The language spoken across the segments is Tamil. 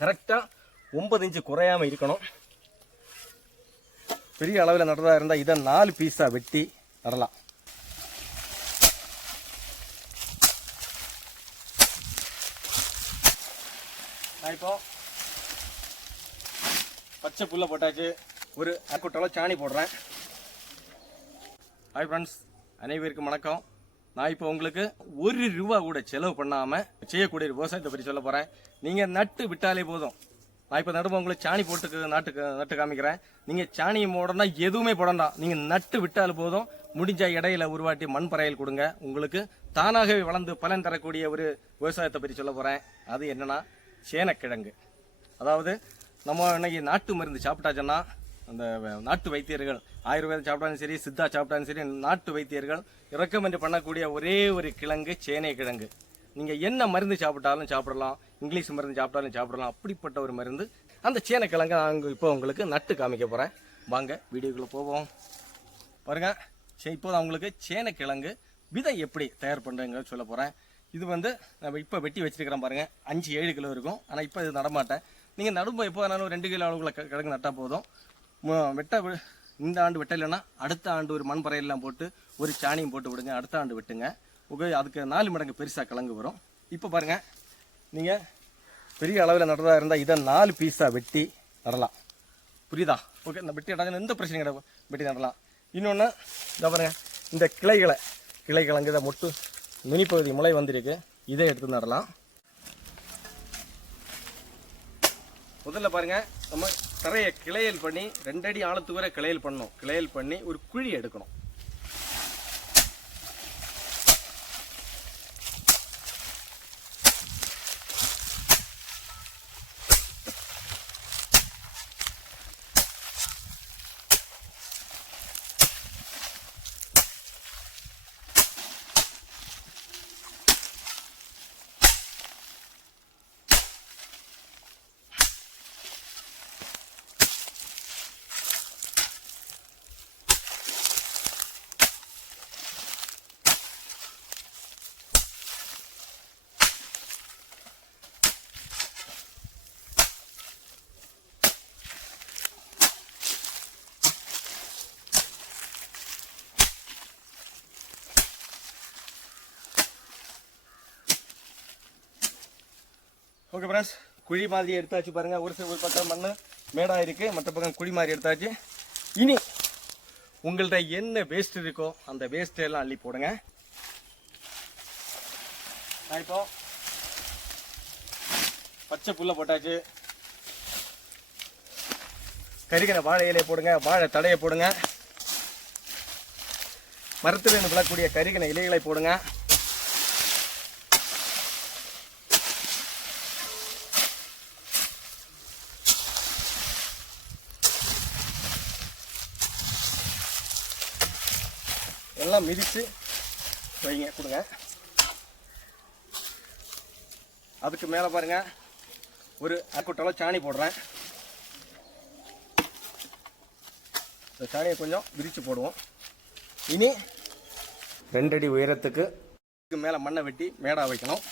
கரெக்டாக 9 இன்ச்சு குறையாமல் இருக்கணும். பெரிய அளவில் நடுறதா இருந்தால் இதை 4 பீஸாக வெட்டி நடலாம். நான் இப்போ பச்சை புல்லை போட்டாச்சு. ஒரு அரைக்குட்டளவு சாணி போடுறேன். ஹாய் ஃப்ரெண்ட்ஸ், அனைவருக்கும் வணக்கம். நான் இப்போ உங்களுக்கு ₹1 கூட செலவு பண்ணாமல் செய்யக்கூடிய விவசாயத்தை பற்றி சொல்ல போகிறேன். நீங்கள் நட்டு விட்டாலே போதும். நான் இப்போ நடுவோம் உங்களுக்கு சாணி போட்டு நட்டு காமிக்கிறேன். நீங்கள் சாணியை போடணும்னா எதுவுமே போடண்டாம். நீங்கள் நட்டு விட்டால் போதும். முடிஞ்ச இடையில உருவாட்டி மண் பறையல் கொடுங்க. உங்களுக்கு தானாகவே வளர்ந்து பலன் தரக்கூடிய ஒரு விவசாயத்தை பற்றி சொல்ல போகிறேன். அது என்னன்னா சேனக்கிழங்கு. அதாவது நம்ம இன்னைக்கு நாட்டு மருந்து சாப்பிட்டாச்சுன்னா அந்த நாட்டு வைத்தியர்கள் ஆயுர்வேதம் சாப்பிட்டாலும் சரி, சித்தா சாப்பிட்டாலும் சரி, நாட்டு வைத்தியர்கள் ரெக்கமெண்ட் பண்ணக்கூடிய ஒரே ஒரு கிழங்கு சேனை கிழங்கு. நீங்கள் என்ன மருந்து சாப்பிட்டாலும் சாப்பிடலாம், இங்கிலீஷ் மருந்து சாப்பிட்டாலும் சாப்பிடலாம். அப்படிப்பட்ட ஒரு மருந்து அந்த சேனைக்கிழங்கு நான் இப்போ உங்களுக்கு நட்டு காமிக்க போகிறேன். வாங்க வீடியோக்குள்ளே போவோம். பாருங்க, இப்போ தான் உங்களுக்கு சேனைக்கிழங்கு விதை எப்படி தயார் பண்ணுறதுங்க சொல்ல போகிறேன். இது நம்ம இப்போ வெட்டி வச்சிருக்கிறேன் பாருங்கள். 5-7 கிலோ இருக்கும். ஆனால் இப்போ இது நடமாட்டேன். நீங்கள் நடும்போது எப்போ வேணாலும் 2 கிலோ அளவுக்குள்ள கிழங்கு நட்டால் போதும். இந்த ஆண்டு வெட்டலைன்னா அடுத்த ஆண்டு ஒரு மண் பறையெல்லாம் போட்டு ஒரு சாணியும் போட்டு விடுங்க. அடுத்த ஆண்டு வெட்டுங்க. அதுக்கு 4 மடங்கு பெருசாக கிழங்கு வரும். இப்போ பாருங்கள், நீங்கள் பெரிய அளவில் நடுறதா இருந்தால் இதை 4 பீஸாக வெட்டி நடலாம். புரியுதா? ஓகே, இந்த வெட்டி நடாங்க, எந்த பிரச்சனையும் கிடையாது. வெட்டி நடலாம். இன்னொன்று இதை பாருங்கள், இந்த கிளை கிழங்கு இதை மொட்டு நுனிப்பகுதி முளை வந்திருக்கு. இதை எடுத்து நடலாம். முதல்ல பாருங்கள், நம்ம தரையை கிளையல் பண்ணி 2 அடி ஆழத்துக்கு வரை கிளையல் பண்ணணும். கிளையல் பண்ணி ஒரு குழி எடுக்கணும். ஓகே ஃப்ரெண்ட்ஸ், குழி மாதிரி எடுத்தாச்சு பாருங்கள். ஒரு பக்கம் மண் மேடாக இருக்குது, மற்ற பக்கம் குழி மாதிரி எடுத்தாச்சு. இனி உங்கள்கிட்ட என்ன வேஸ்ட் இருக்கோ அந்த வேஸ்ட்டெல்லாம் அள்ளி போடுங்க. நான் இப்போ பச்சை புல்லை போட்டாச்சு. கறிக்கிற வாழை இலையை போடுங்க, வாழை தடையை போடுங்க. மரத்தில் விழக்கூடிய கறிக்கிற இலைகளை போடுங்க. எல்லாம் மிதித்து வைங்க, கொடுங்க. அதுக்கு மேலே பாருங்கள், ஒரு அரைக்குட்டளவு சாணி போடுறேன். இந்த சாணியை கொஞ்சம் விரித்து போடுவோம். இனி 2 அடி உயரத்துக்கு மேலே மண்ணை வெட்டி மேடாக வைக்கணும்.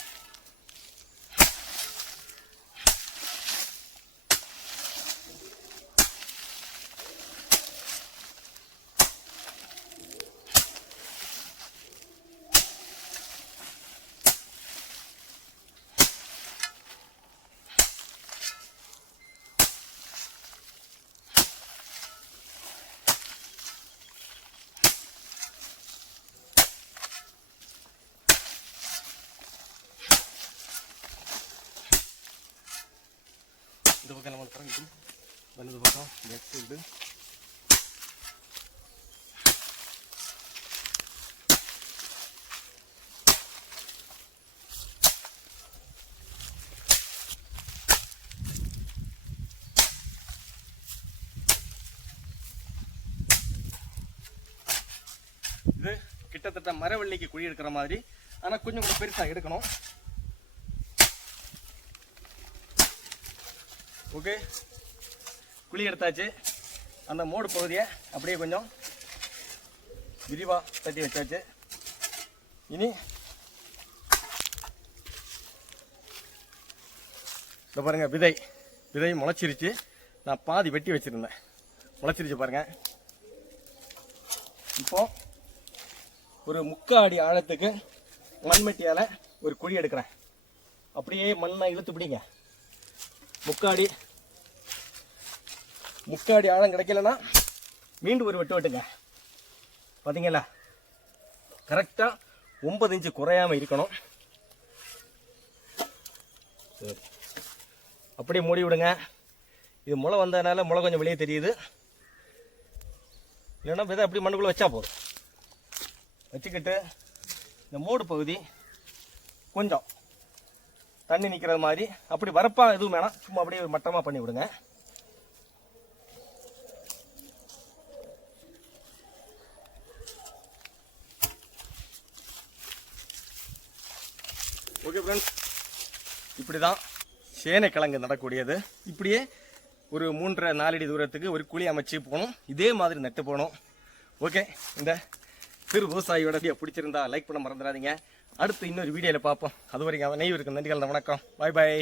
இந்த பக்கம் நம்ம கரெக்டு வலது பக்கம் லெஃப்ட் சைடு. இது கிட்டத்தட்ட மரவள்ளிக்கு குழி எடுக்கிற மாதிரி, ஆனால் கொஞ்சம் பெருசாக எடுக்கணும். ஓகே, குழி எடுத்தாச்சு. அந்த மோடு பகுதியை அப்படியே கொஞ்சம் விரிவாக தட்டி வச்சாச்சு. இனி இதை பாருங்கள், விதை விதை முளைச்சிருச்சு. நான் பாதி வெட்டி வச்சுருந்தேன், முளைச்சிருச்சு பாருங்கள். இப்போ ஒரு 3/4 அடி ஆழத்துக்கு மண்வெட்டியால் ஒரு குழி எடுக்கிறேன். அப்படியே மண்ணை இழுத்து பிடிங்க. 3/4 அடி ஆழம் கிடைக்கலன்னா மீண்டும் ஒரு வெட்டு வெட்டுங்க. பார்த்தீங்களா, கரெக்டாக 9 இன்ச்சு குறையாமல் இருக்கணும். சரி, அப்படியே மூடி விடுங்க. இது முளை வந்ததுனால முளை கொஞ்சம் வெளியே தெரியுது. இல்லைன்னா விதை அப்படி மண்ணுக்குள்ளே வச்சா போதும். வச்சுக்கிட்டு இந்த மூடு பகுதி கொஞ்சம் தண்ணி நிற்கிறது மாதிரி, அப்படி வரப்பாக எதுவும் வேணாம், சும்மா அப்படியே மட்டமாக பண்ணி விடுங்க. ஓகே ஃப்ரெண்ட்ஸ், இப்படி தான் சேனைக்கிழங்கு நடக்கூடியது. இப்படியே ஒரு 3.5-4 அடி தூரத்துக்கு ஒரு குழி அமைச்சு போகணும். இதே மாதிரி நட்டு போகணும். ஓகே, இந்த சிறு விவசாயியோட பிடிச்சிருந்தா லைக் பண்ண மறந்துடாதீங்க. அடுத்து இன்னொரு வீடியோவில் பார்ப்போம். அது வரைக்கும் நெய்வருக்கு நன்றிகள், வணக்கம், பாய் பாய்.